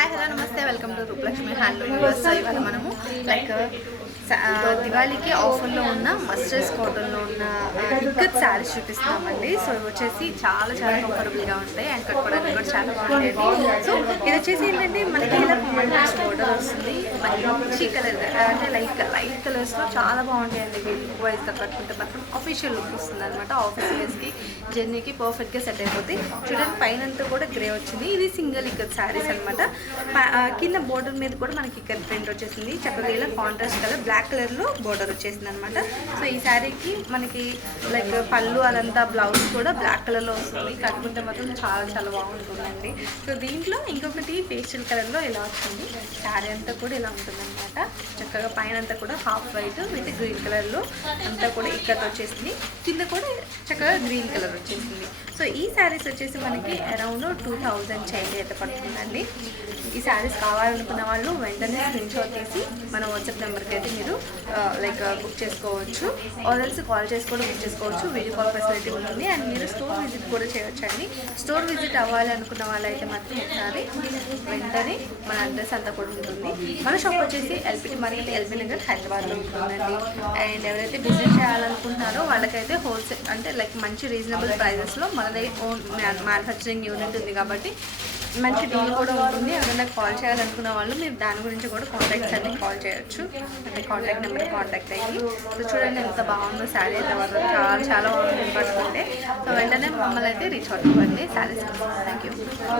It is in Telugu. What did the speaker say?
Hi hello namaste welcome to Rupalakshmi handloom so ఇవాళ మనము లైక్ దివాళీకి ఆఫర్లో ఉన్న మస్టర్స్ కాటన్లో ఉన్న ఇక్కత్ శారీస్ చూపిస్తామండి సో ఇవి వచ్చేసి చాలా చాలా కంఫర్టబుల్గా ఉంటాయి. అండ్ కట్టుకోవడానికి కూడా చాలా బాగుంటాయండి సో ఇది వచ్చేసి ఏంటంటే మనకి ఇలా కాంట్రాస్ట్ బోర్డర్ వస్తుంది. మంచి కలర్ అంటే లైట్ లైట్ కలర్స్లో చాలా బాగుంటాయండి. ఇవి లుక్ వైజ్గా కట్టుకుంటే మాత్రం అఫీషియల్ లుక్ వస్తుంది అనమాట ఆఫీస్ వేస్కి జర్నీకి పర్ఫెక్ట్గా సెట్ అయిపోతే చూడండి పైన అంతా కూడా గ్రే వచ్చింది. ఇది సింగిల్ ఇక్కడ శారీస్ అనమాట కింద బోర్డర్ మీద కూడా మనకి ఇక్కడ ప్రింట్ వచ్చేసింది. చక్కగా ఇలా కాంట్రాస్ట్ కలర్ బ్లాక్ బ్లాక్ కలర్లో బోర్డర్ వచ్చేసింది అనమాట సో ఈ శారీకి మనకి లైక్ పళ్ళు అదంతా బ్లౌజ్ కూడా బ్లాక్ కలర్లో వస్తుంది. కట్టుకుంటే మాత్రం చాలా చాలా బాగుంటుందండి. సో దీంట్లో ఇంకొకటి పేస్టల్ కలర్లో ఇలా వచ్చింది. శారీ అంతా కూడా ఇలా ఉంటుందన్నమాట. చక్కగా పైన అంతా కూడా హాఫ్ వైట్ విత్ గ్రీన్ కలర్లో అంతా కూడా ఇక్కడ వచ్చేసింది. కింద కూడా చక్కగా గ్రీన్ కలర్ వచ్చేసింది. సో ఈ శారీస్ వచ్చేసి మనకి అరౌండ్ టూ థౌజండ్ చేంజ్ అయితే పడుతుందండి ఈ శారీస్ కావాలనుకున్న వాళ్ళు వెంటనే స్క్రీన్ షాట్ తీసి మన వాట్సాప్ నెంబర్కి అయితే మీరు లైక్ బుక్ చేసుకోవచ్చు. ఆర్డర్స్ కాల్ చేసి కూడా బుక్ చేసుకోవచ్చు. వీడియో కాల్ ఫెసిలిటీ ఉంటుంది అండ్ మీరు స్టోర్ విజిట్ కూడా చేయొచ్చండి. స్టోర్ విజిట్ అవ్వాలి అనుకున్న వాళ్ళైతే మాత్రం ఒకసారి వెంటనే మన అడ్రస్ అంతా కూడా ఉంటుంది. మన షాప్ వచ్చేసి ఎల్పిటి మార్కెట్ ఎల్బీ నగర్ హైదరాబాద్లో ఉంటుందండి. అండ్ ఎవరైతే బిజినెస్ చేయాలనుకుంటున్నారో వాళ్ళకైతే హోల్సేల్ అంటే లైక్ మంచి రీజనబుల్ ప్రైజెస్లో మనది ఓన్ మ్యానుఫ్యాక్చరింగ్ యూనిట్ ఉంది కాబట్టి మంచి డీల్ కూడా ఉంటుంది. ఎవరైనా కాల్ చేయాలనుకున్న వాళ్ళు మీరు దాని గురించి కూడా కాంటాక్ట్స్ అన్ని కాల్ చేయొచ్చు. అంటే కాంటాక్ట్ నెంబర్ కాంటాక్ట్ అయ్యి. సో చూడండి ఎంత బాగుందో శారీ అయితే మాత్రం చాలా చాలా బాగుంది పట్టుకుంటే సో వెంటనే మమ్మల్ని అయితే రీచ్ అవుట్ అవ్వండి. Saris thank you